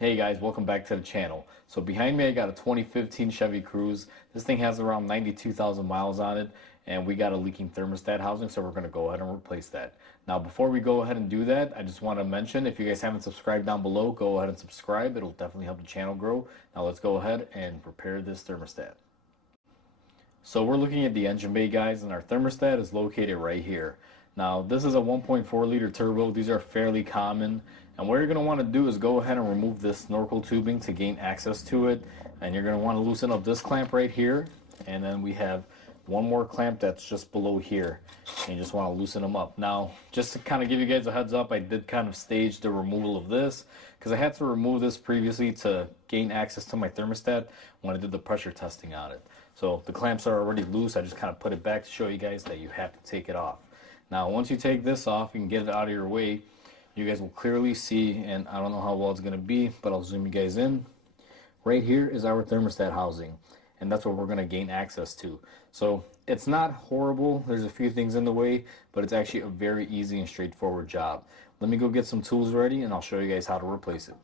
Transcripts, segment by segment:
Hey guys, welcome back to the channel. So behind me I got a 2015 Chevy Cruze. This thing has around 92,000 miles on it, and we got a leaking thermostat housing, so we're going to go ahead and replace that. Now before we go ahead and do that, I just want to mention, if you guys haven't subscribed down below, go ahead and subscribe. It'll definitely help the channel grow. Now let's go ahead and repair this thermostat. So we're looking at the engine bay, guys, and our thermostat is located right here. Now this is a 1.4 liter turbo. These are fairly common, and what you're going to want to do is go ahead and remove this snorkel tubing to gain access to it, and you're going to want to loosen up this clamp right here, and then we have one more clamp that's just below here, and you just want to loosen them up. Now just to kind of give you guys a heads up, I did kind of stage the removal of this because I had to remove this previously to gain access to my thermostat when I did the pressure testing on it. So the clamps are already loose. I just kind of put it back to show you guys that you have to take it off. Now once you take this off and get it out of your way, you guys will clearly see, and I don't know how well it's going to be, but I'll zoom you guys in. Right here is our thermostat housing, and that's what we're going to gain access to. So it's not horrible. There's a few things in the way, but it's actually a very easy and straightforward job. Let me go get some tools ready and I'll show you guys how to replace it.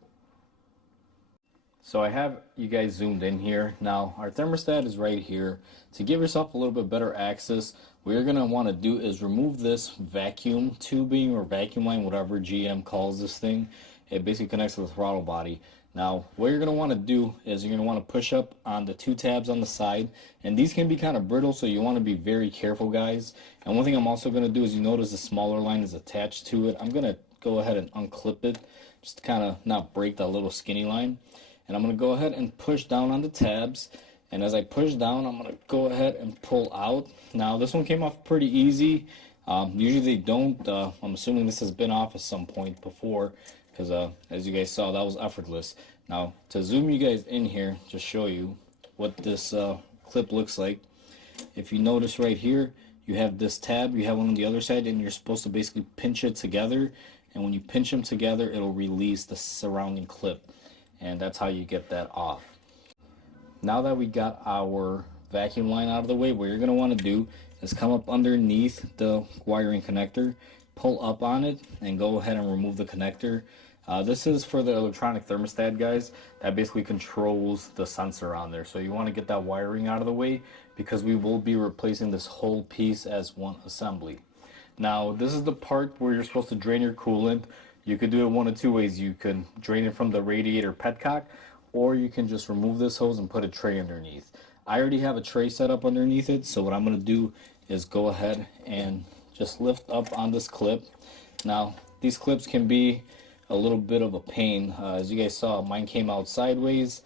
So I have you guys zoomed in here. Now our thermostat is right here. To give yourself a little bit better access, what you're going to want to do is remove this vacuum tubing or vacuum line, whatever GM calls this thing. It basically connects to the throttle body. Now what you're going to want to do is you're going to want to push up on the two tabs on the side, and these can be kind of brittle, so you want to be very careful, guys. And one thing I'm also going to do is, you notice the smaller line is attached to it. I'm going to go ahead and unclip it just to kind of not break that little skinny line. And I'm going to go ahead and push down on the tabs, and as I push down, I'm going to go ahead and pull out. Now this one came off pretty easy. Usually they don't. I'm assuming this has been off at some point before, because as you guys saw, that was effortless. Now to zoom you guys in here, just show you what this clip looks like. If you notice right here, you have this tab, you have one on the other side, and you're supposed to basically pinch it together, and when you pinch them together, it'll release the surrounding clip, and that's how you get that off. Now that we got our vacuum line out of the way, what you're going to want to do is come up underneath the wiring connector, pull up on it, and go ahead and remove the connector. This is for the electronic thermostat, guys, that basically controls the sensor on there. So you want to get that wiring out of the way, because we will be replacing this whole piece as one assembly. Now this is the part where you're supposed to drain your coolant. You could do it one of two ways. You can drain it from the radiator petcock, or you can just remove this hose and put a tray underneath. I already have a tray set up underneath it, so what I'm going to do is go ahead and just lift up on this clip. Now these clips can be a little bit of a pain. As you guys saw, mine came out sideways,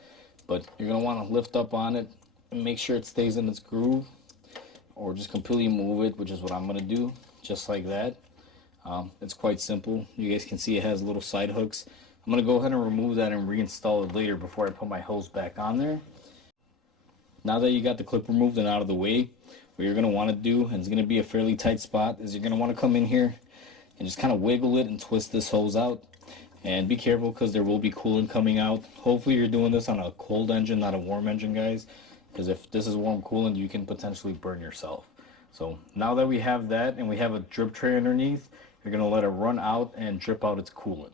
but you're going to want to lift up on it and make sure it stays in its groove, or just completely move it, which is what I'm going to do, just like that. It's quite simple. You guys can see it has little side hooks. I'm going to go ahead and remove that and reinstall it later before I put my hose back on there. Now that you got the clip removed and out of the way, what you're going to want to do, and it's going to be a fairly tight spot, is you're going to want to come in here and just kind of wiggle it and twist this hose out. And be careful, because there will be coolant coming out. Hopefully you're doing this on a cold engine, not a warm engine, guys, because if this is warm coolant, you can potentially burn yourself. So now that we have that and we have a drip tray underneath, you're going to let it run out and drip out its coolant.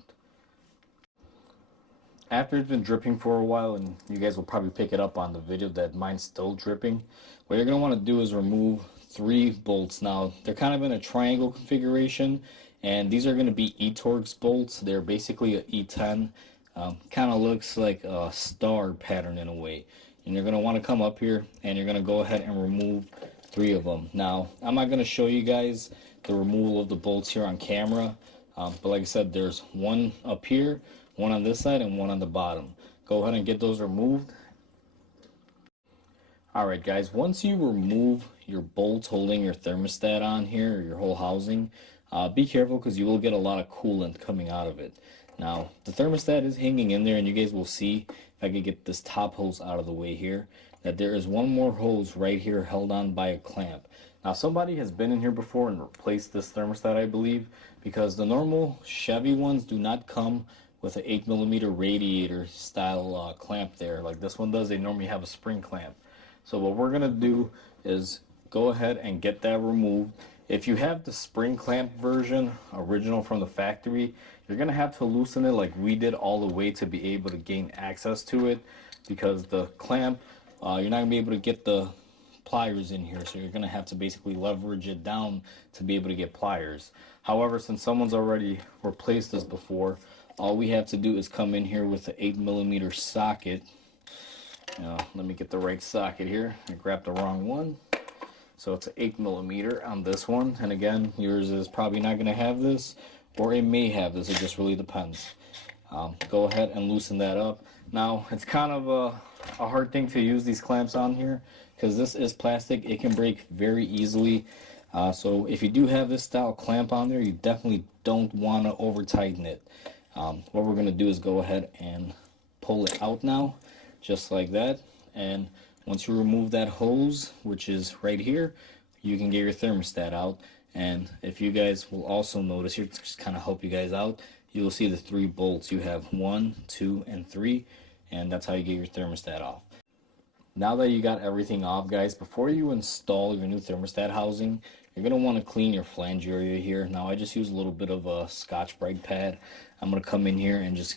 After it's been dripping for a while, and you guys will probably pick it up on the video that mine's still dripping, what you're going to want to do is remove 3 bolts. Now they're kind of in a triangle configuration, and these are going to be E-Torx bolts. They're basically a E10. Kind of looks like a star pattern in a way. And you're going to want to come up here and you're going to go ahead and remove 3 of them. Now I'm not going to show you guys the removal of the bolts here on camera, but like I said, there's one up here, one on this side, and one on the bottom. Go ahead and get those removed. Alright guys, once you remove your bolts holding your thermostat on here, or your whole housing, be careful, because you will get a lot of coolant coming out of it. Now the thermostat is hanging in there, and you guys will see, if I could get this top hose out of the way here, that there is one more hose right here held on by a clamp. Now somebody has been in here before and replaced this thermostat, I believe, because the normal Chevy ones do not come with an 8mm radiator style clamp there like this one does. They normally have a spring clamp. So what we're going to do is go ahead and get that removed. If you have the spring clamp version, original from the factory, You're gonna have to loosen it like we did all the way to be able to gain access to it, because the clamp, you're not gonna be able to get the pliers in here, so you're gonna have to basically leverage it down to be able to get pliers. However, since someone's already replaced this before, all we have to do is come in here with the 8mm socket. Let me get the right socket here. I grabbed the wrong one. So it's an 8mm on this one, and again, yours is probably not going to have this, or it may have this. It just really depends. Go ahead and loosen that up. Now, it's kind of a hard thing to use these clamps on here because this is plastic. It can break very easily. So if you do have this style clamp on there, you definitely don't want to over tighten it. What we're going to do is go ahead and pull it out now, just like that. And once you remove that hose, which is right here, you can get your thermostat out. And if you guys will also notice here, just kind of help you guys out, you'll see the 3 bolts. You have 1, 2, and 3, and that's how you get your thermostat off. Now that you got everything off, guys, before you install your new thermostat housing, you're going to want to clean your flange area here. Now, I just use a little bit of a Scotch-Brite pad. I'm going to come in here and just,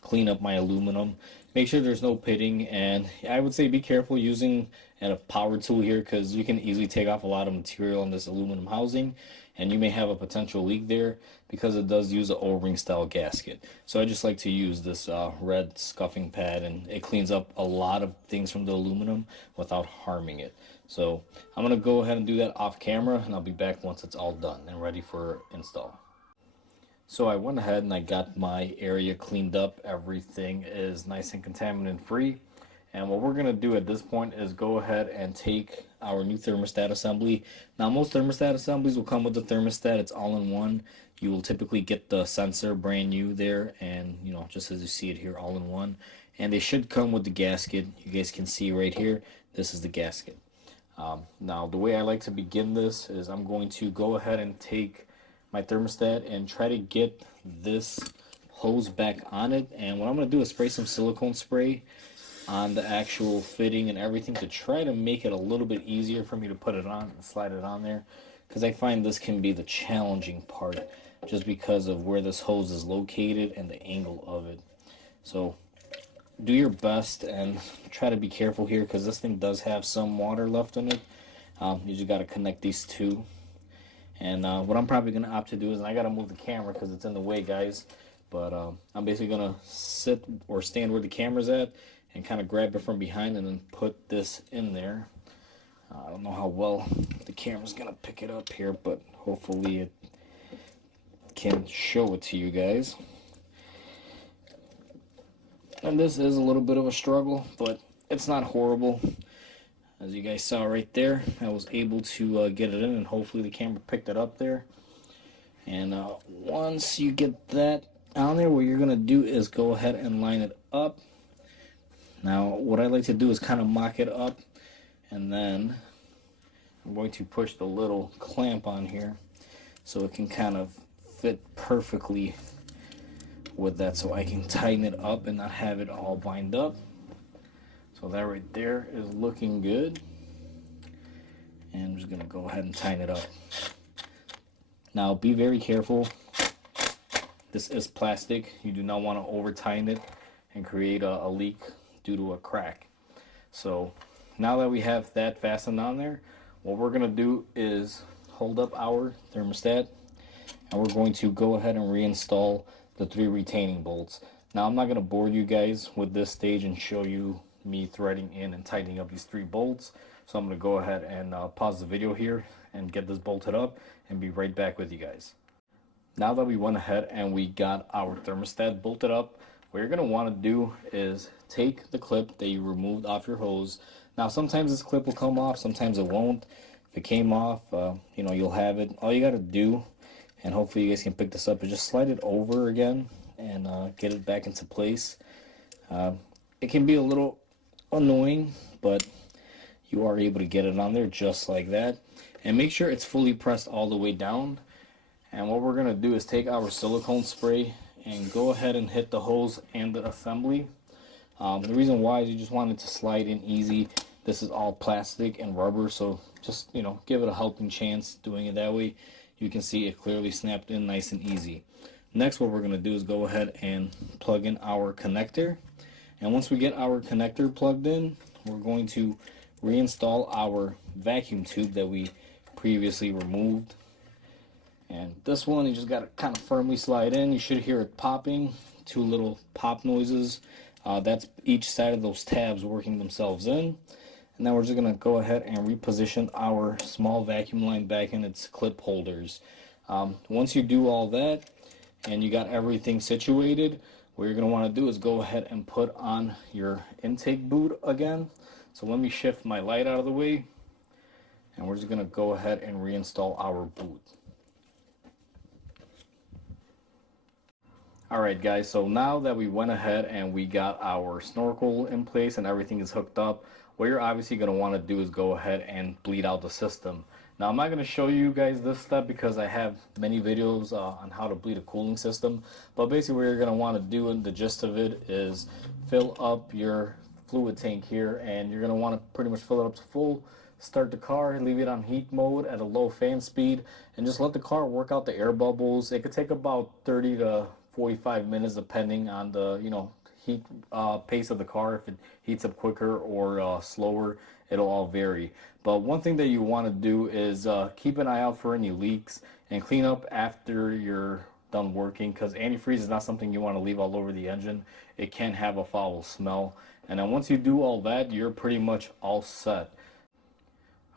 clean up my aluminum. Make sure there's no pitting, and I would say be careful using a power tool here because you can easily take off a lot of material on this aluminum housing, and you may have a potential leak there because it does use an O-ring style gasket. So I just like to use this red scuffing pad, and it cleans up a lot of things from the aluminum without harming it. So I'm going to go ahead and do that off camera, and I'll be back once it's all done and ready for install. So I went ahead and I got my area cleaned up. Everything is nice and contaminant free. And what we're going to do at this point is go ahead and take our new thermostat assembly. Now, most thermostat assemblies will come with the thermostat. It's all in one. You will typically get the sensor brand new there, and just as you see it here, all in one. And they should come with the gasket. You guys can see right here, this is the gasket. Now, the way I like to begin this is I'm going to go ahead and take my thermostat and try to get this hose back on it. And what I'm going to do is spray some silicone spray on the actual fitting and everything to try to make it a little bit easier for me to put it on and slide it on there, because I find this can be the challenging part just because of where this hose is located and the angle of it. So do your best and try to be careful here because this thing does have some water left in it. You just got to connect these two. And what I'm probably going to opt to do is, and I got to move the camera because it's in the way, guys, but I'm basically going to sit or stand where the camera's at and kind of grab it from behind and then put this in there. I don't know how well the camera's going to pick it up here, but hopefully it can show it to you guys. And this is a little bit of a struggle, but it's not horrible. As you guys saw right there, I was able to get it in, and hopefully the camera picked it up there. And once you get that on there, what you're going to do is go ahead and line it up. Now, what I like to do is kind of mock it up, and then I'm going to push the little clamp on here so it can kind of fit perfectly with that, so I can tighten it up and not have it all bind up. So that right there is looking good. And I'm just going to go ahead and tighten it up. Now, be very careful. This is plastic. You do not want to over tighten it and create a leak due to a crack. So now that we have that fastened on there, what we're going to do is hold up our thermostat, and we're going to go ahead and reinstall the 3 retaining bolts. Now, I'm not going to bore you guys with this stage and show you me threading in and tightening up these 3 bolts. So I'm going to go ahead and pause the video here and get this bolted up and be right back with you guys. Now that we went ahead and we got our thermostat bolted up, what you're going to want to do is take the clip that you removed off your hose. Now, sometimes this clip will come off, sometimes it won't. If it came off, you'll have it. All you got to do, and hopefully you guys can pick this up, is just slide it over again and get it back into place. It can be a little annoying, but you are able to get it on there just like that, and make sure it's fully pressed all the way down. And what we're going to do is take our silicone spray and go ahead and hit the hose and the assembly. The reason why is you just want it to slide in easy. This is all plastic and rubber, so just give it a helping chance doing it that way. You can see it clearly snapped in nice and easy. Next, what we're going to do is go ahead and plug in our connector. And once we get our connector plugged in, we're going to reinstall our vacuum tube that we previously removed. And this one, you just got to kind of firmly slide in. You should hear it popping, two little pop noises. That's each side of those tabs working themselves in. And now we're just going to go ahead and reposition our small vacuum line back in its clip holders. Once you do all that and you got everything situated, what you're going to want to do is go ahead and put on your intake boot again. So let me shift my light out of the way, and we're just going to go ahead and reinstall our boot. Alright guys, so now that we went ahead and we got our snorkel in place and everything is hooked up, what you're obviously going to want to do is go ahead and bleed out the system. Now I'm not going to show you guys this step because I have many videos on how to bleed a cooling system, but basically what you're going to want to do, and the gist of it, is fill up your fluid tank here, and you're going to want to pretty much fill it up to full. Start the car, leave it on heat mode at a low fan speed, and just let the car work out the air bubbles. It could take about 30 to 45 minutes depending on the heat pace of the car. If it heats up quicker or slower, it'll all vary. But one thing that you want to do is keep an eye out for any leaks and clean up after you're done working, because antifreeze is not something you want to leave all over the engine. It can have a foul smell. And then once you do all that, you're pretty much all set.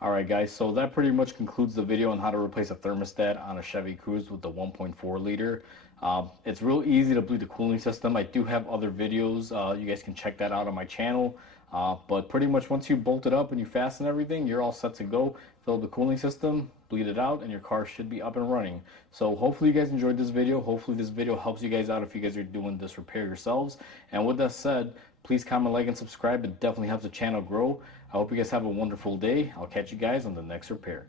Alright guys, so that pretty much concludes the video on how to replace a thermostat on a Chevy Cruze with the 1.4 liter. It's real easy to bleed the cooling system. I do have other videos. You guys can check that out on my channel. But pretty much once you bolt it up and you fasten everything, you're all set to go. Fill the cooling system, bleed it out, and your car should be up and running. So hopefully you guys enjoyed this video. Hopefully this video helps you guys out if you guys are doing this repair yourselves. And with that said, please comment, like, and subscribe. It definitely helps the channel grow. I hope you guys have a wonderful day. I'll catch you guys on the next repair.